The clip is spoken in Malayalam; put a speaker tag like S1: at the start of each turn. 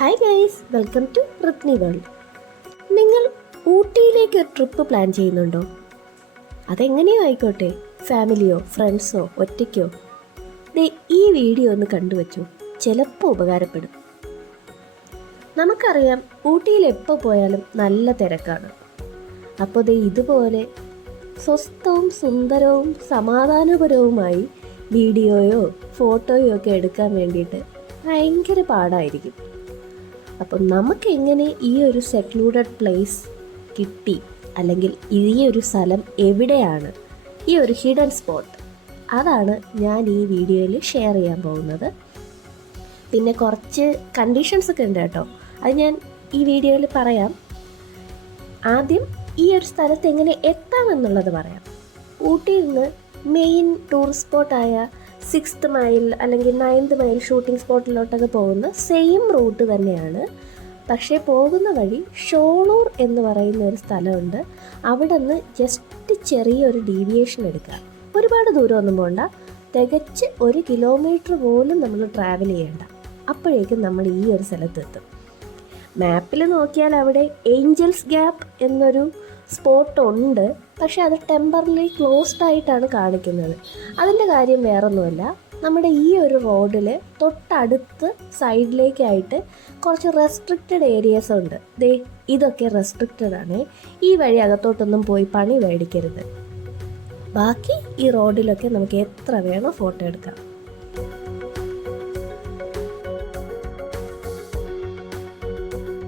S1: Hi guys welcome to Rithni world നിങ്ങൾ ഊട്ടിയിലേക്ക് ട്രിപ്പ് പ്ലാൻ ചെയ്യുന്നുണ്ടോ? അതെങ്ങനെയോ ആയിക്കോട്ടെ ഫാമിലിയോ ഫ്രണ്ട്സോ ഒറ്റയ്ക്കോ. ദേ ഈ വീഡിയോ ഒന്ന് കണ്ടുവച്ചു ചിലപ്പോൾ ഉപകാരപ്പെടും. നമുക്കറിയാം ഊട്ടിയിൽ എപ്പോൾ പോയാലും നല്ല തിരക്കാണ്. അപ്പോൾ ദേ ഇതുപോലെ സ്വസ്ഥവും സുന്ദരവും സമാധാനപരവുമായി വീഡിയോയോ ഫോട്ടോയോ ഒക്കെ എടുക്കാൻ വേണ്ടിയിട്ട് ഭയങ്കര പാടായിരിക്കും. അപ്പം നമുക്ക് എങ്ങനെ ഈ ഒരു സെക്ലൂഡഡ് പ്ലേസ് കിട്ടി? അല്ലെങ്കിൽ ഈ ഒരു സ്ഥലം എവിടെയാണ്? ഈ ഒരു ഹിഡൻ സ്പോട്ട് അതാണ് ഞാൻ ഈ വീഡിയോയിൽ ഷെയർ ചെയ്യാൻ പോകുന്നത്. പിന്നെ കുറച്ച് കണ്ടീഷൻസ് ഒക്കെ ഉണ്ട് കേട്ടോ. അത് ഞാൻ ഈ വീഡിയോയിൽ പറയാം. ആദ്യം ഈ ഒരു സ്ഥലത്ത് എങ്ങനെ എത്താമെന്നുള്ളത് പറയാം. ഊട്ടിയിൽ നിന്ന് മെയിൻ ടൂറിസ്റ്റ് സ്പോട്ടായ സിക്സ്ത് മൈൽ അല്ലെങ്കിൽ നയൻത് മൈൽ ഷൂട്ടിംഗ് സ്പോട്ടിലോട്ടൊക്കെ പോകുന്ന സെയിം റൂട്ട് തന്നെയാണ്. പക്ഷേ പോകുന്ന വഴി ഷോളൂർ എന്ന് പറയുന്ന ഒരു സ്ഥലമുണ്ട്. അവിടെ നിന്ന് ജസ്റ്റ് ചെറിയൊരു ഡീവിയേഷൻ എടുക്കുക. ഒരുപാട് ദൂരമൊന്നും പോകണ്ട തികച്ച് ഒരു കിലോമീറ്റർ പോലും നമ്മൾ ട്രാവൽ ചെയ്യേണ്ട. അപ്പോഴേക്കും നമ്മൾ ഈ ഒരു സ്ഥലത്തെത്തും. മാപ്പിൽ നോക്കിയാൽ അവിടെ ഏഞ്ചൽസ് ഗ്യാപ്പ് എന്നൊരു സ്പോട്ട് ഉണ്ട് പക്ഷേ അത് ടെമ്പറലി ക്ലോസ്ഡ് ആയിട്ടാണ് കാണിക്കുന്നത്. അതിന്റെ കാര്യം വേറൊന്നുമല്ല. നമ്മുടെ ഈ ഒരു റോഡിൽ തൊട്ടടുത്ത് സൈഡിലേക്കായിട്ട് കുറച്ച് റെസ്ട്രിക്റ്റഡ് ഏരിയസ് ഉണ്ട്. ദേ ഇതൊക്കെ റെസ്ട്രിക്റ്റഡ് ആണ്. ഈ വഴി അകത്തോട്ടൊന്നും പോയി പണി മേടിക്കരുത്. ബാക്കി ഈ റോഡിലൊക്കെ നമുക്ക് എത്ര വേണോ ഫോട്ടോ എടുക്കാം.